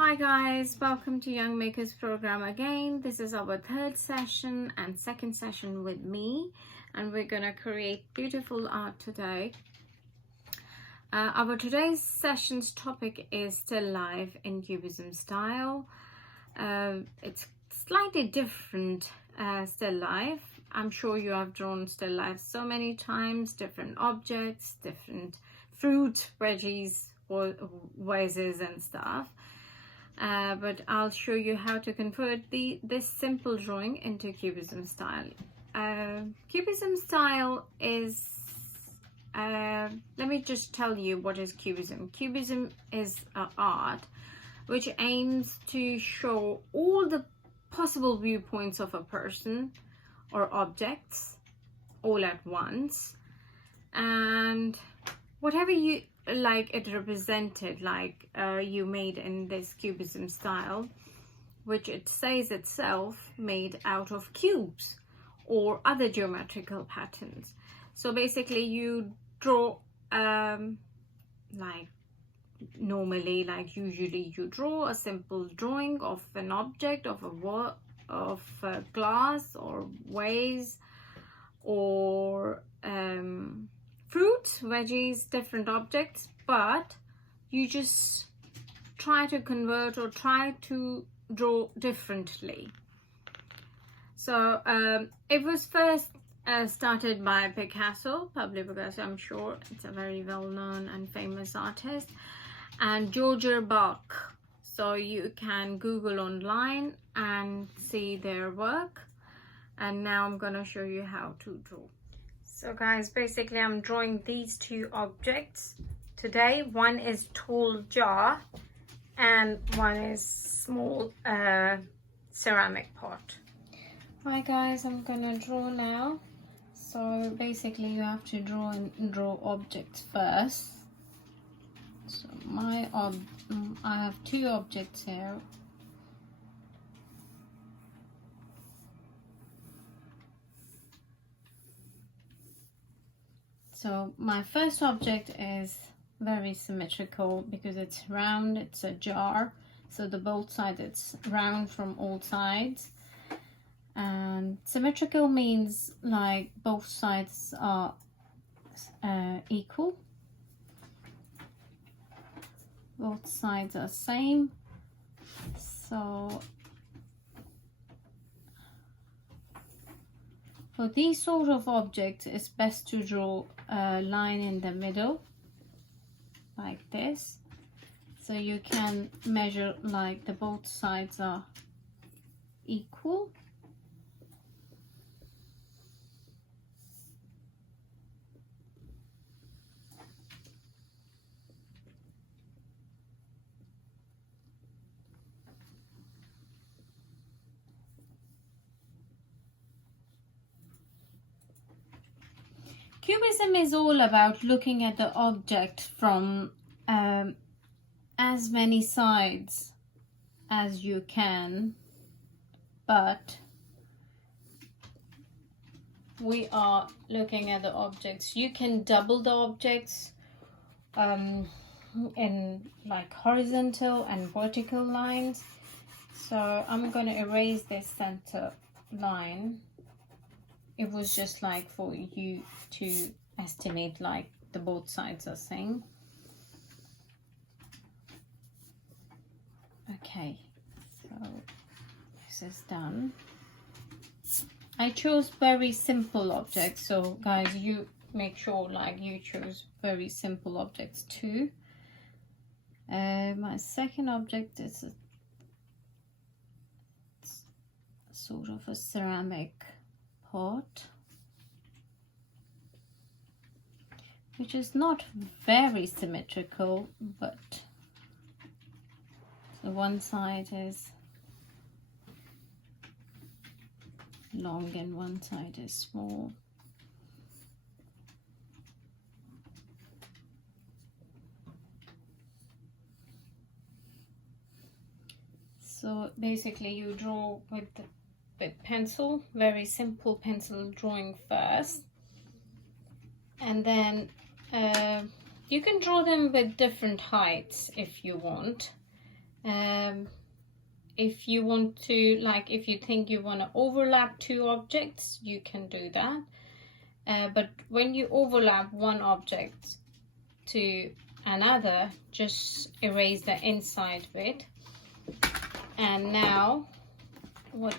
Hi guys, welcome to Young Makers program again. This is our third session and second session with me, and we're gonna create beautiful art today. Our today's session's topic is still life in cubism style. It's slightly different still life. I'm sure you have drawn still life so many times, different objects, different fruit, veggies, or vases and stuff. But I'll show you how to convert this simple drawing into cubism style. Cubism style is, let me just tell you what is cubism. Cubism is an art which aims to show all the possible viewpoints of a person or objects all at once, and whatever you like it represented, like you made in this cubism style, which it says itself made out of cubes or other geometrical patterns. So basically you draw like normally, like usually you draw a simple drawing of an object, of a glass or vase or fruits, veggies, different objects, but you just try to convert or try to draw differently. So it was first started by Pablo Picasso. I'm sure it's a very well-known and famous artist, and Georgia Bach. So you can Google online and see their work. And now I'm gonna show you how to draw. So guys, basically I'm drawing these two objects today. One is tall jar and one is small ceramic pot. Hi guys, I'm gonna draw now. So basically you have to draw objects first. So I have two objects here. So my first object is very symmetrical because it's round, it's a jar, so the both sides it's round from all sides. And symmetrical means like both sides are equal, both sides are same. So for these sort of objects, it's best to draw a line in the middle, like this, so you can measure like the both sides are equal. Cubism is all about looking at the object from as many sides as you can, but we are looking at the objects. You can double the objects in like horizontal and vertical lines. So I'm going to erase this center line. It was just like for you to estimate like the both sides are same. Okay, so this is done. I chose very simple objects, so guys, you make sure like you choose very simple objects too. My second object is a sort of a ceramic pot, which is not very symmetrical, but the one side is long and one side is small. So basically you draw with pencil, very simple pencil drawing first, and then you can draw them with different heights if you want. If you want to, like, if you think you want to overlap two objects, you can do that. But when you overlap one object to another, just erase the inside bit. And now what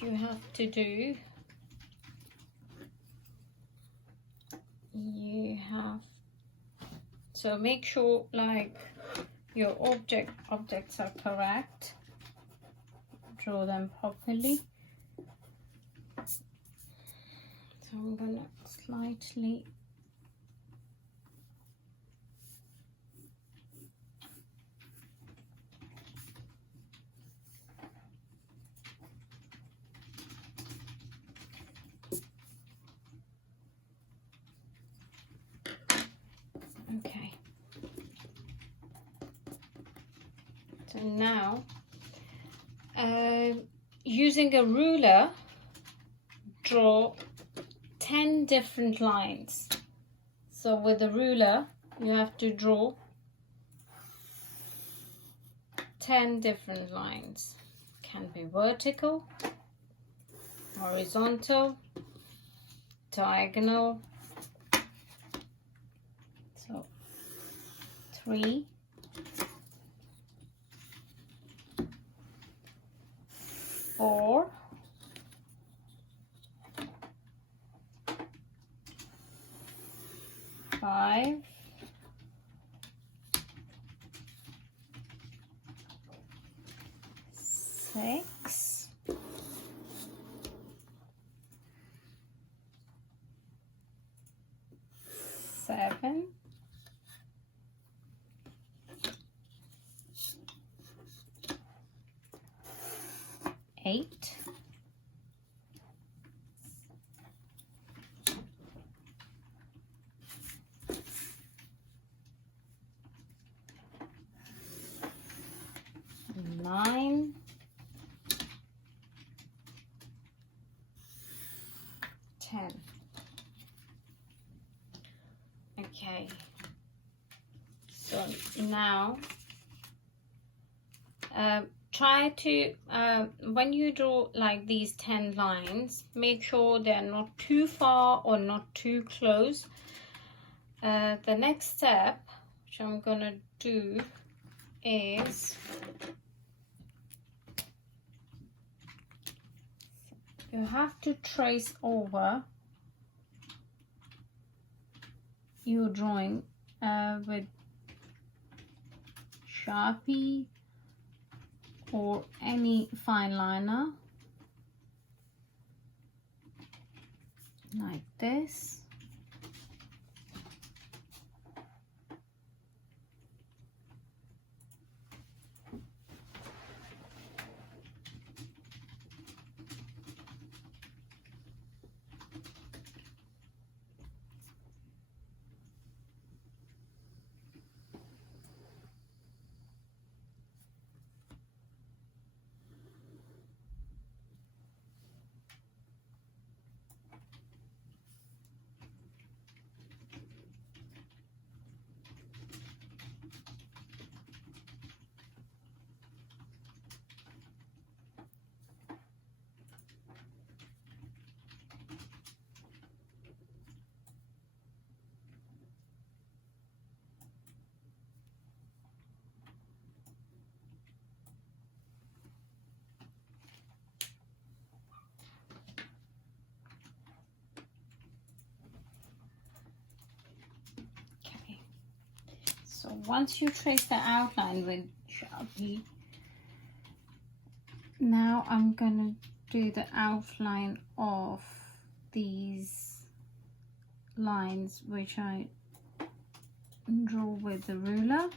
you have to do, so make sure like your objects are correct, draw them properly. So I'm gonna slightly okay. So now using a ruler, draw 10 different lines. So with the ruler you have to draw 10 different lines. Can be vertical, horizontal, diagonal. So 3, 4, 5, 6, 7, 8, 9, 10. Okay, so now try to when you draw like these 10 lines, make sure they're not too far or not too close. The next step which I'm gonna do is you have to trace over your drawing with Sharpie or any fine liner like this. So once you trace the outline with Sharpie, now I'm gonna do the outline of these lines which I draw with the ruler.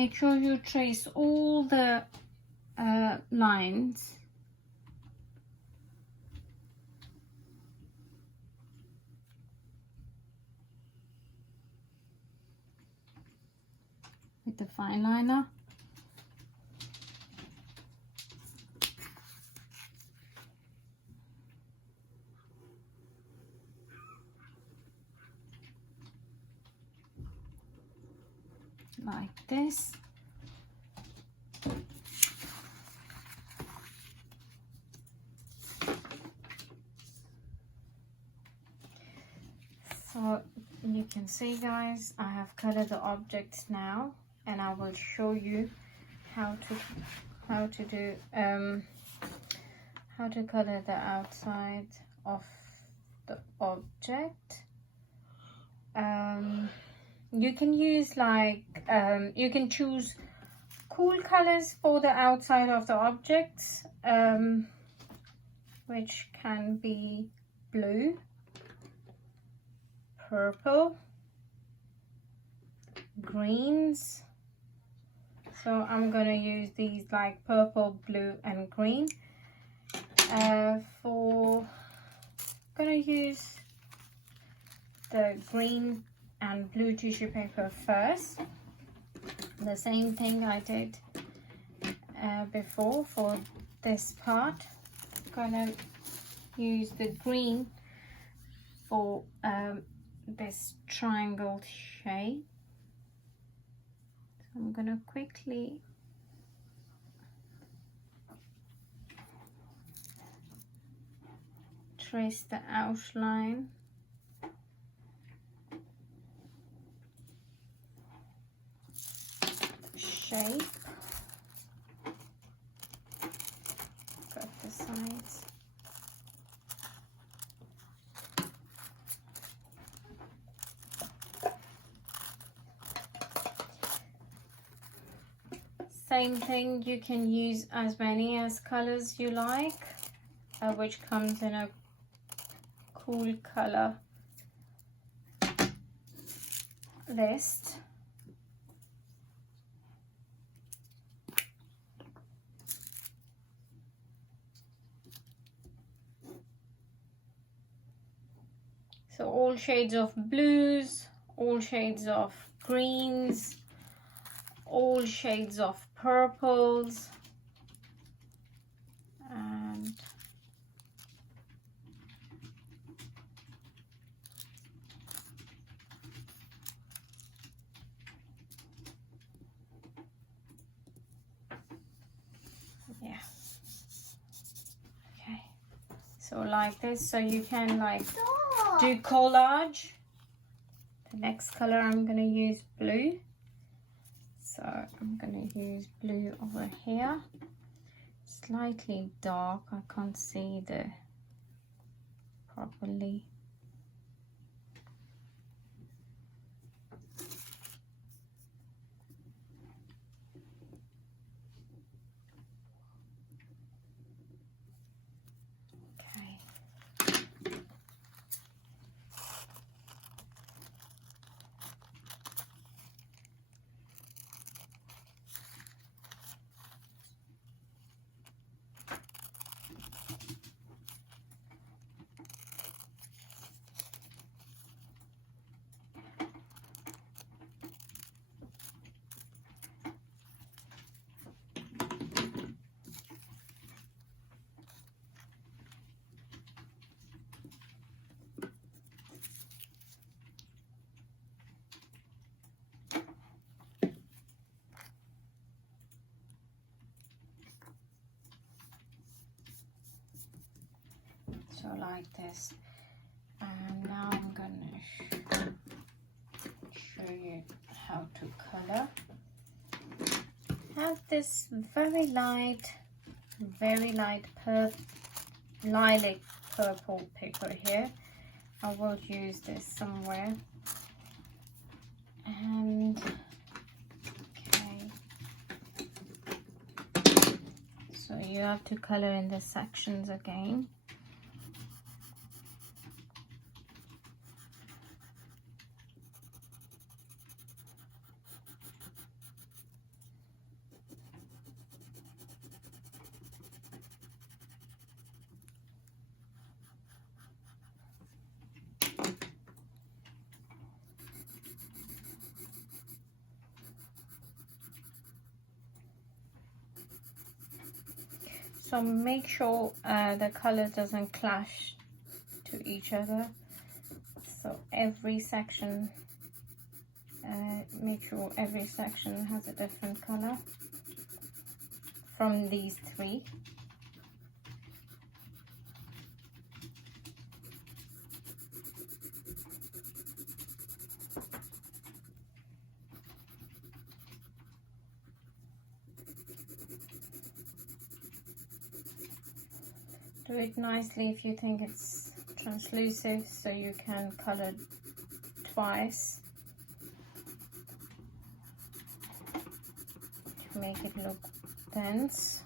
make sure you trace all the lines. With the fine liner. Like this. So you can see, guys, I have colored the objects now, and I will show you how to color the outside of the object. You can use you can choose cool colors for the outside of the objects, which can be blue, purple, greens. So I'm gonna use these like purple, blue and green. Gonna use the green and blue tissue paper first. The same thing I did before for this part. Gonna use the green for this triangle shape. So I'm gonna quickly trace the outline. Shape. Got the sides. Same thing, you can use as many as colors you like, which comes in a cool color list. So all shades of blues, all shades of greens, all shades of purples, and yeah, okay, so like this. So you can like do collage. The next color I'm going to use blue, so I'm going to use blue over here. Slightly dark, I can't see the properly. So like this, and now I'm gonna show you how to color. Have this very light lilac purple paper here. I will use this somewhere, and okay, so you have to color in the sections again. So make sure the color doesn't clash to each other. So every section, make sure every section has a different color from these three. Do it nicely if you think it's translucent, so you can color twice to make it look dense.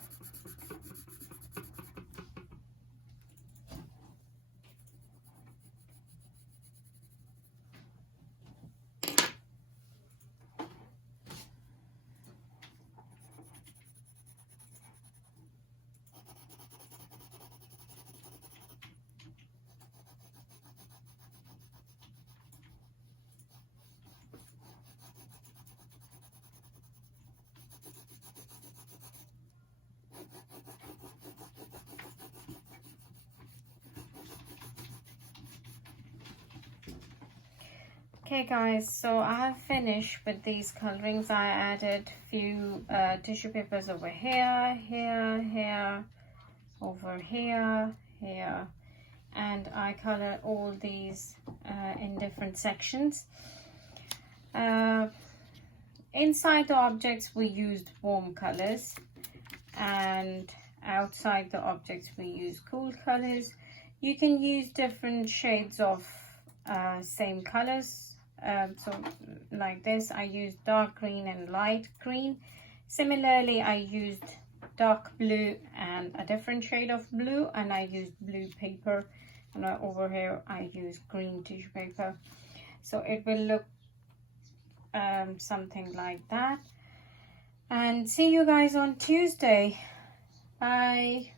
Okay guys, so I have finished with these colorings. I added few tissue papers over here, here, over here, and I colored all these in different sections. Inside the objects we used warm colors, and outside the objects we use cool colors. You can use different shades of same colors. So like this, I used dark green and light green. Similarly, I used dark blue and a different shade of blue, and I used blue paper, and over here I used green tissue paper. So it will look something like that. And see you guys on Tuesday. Bye.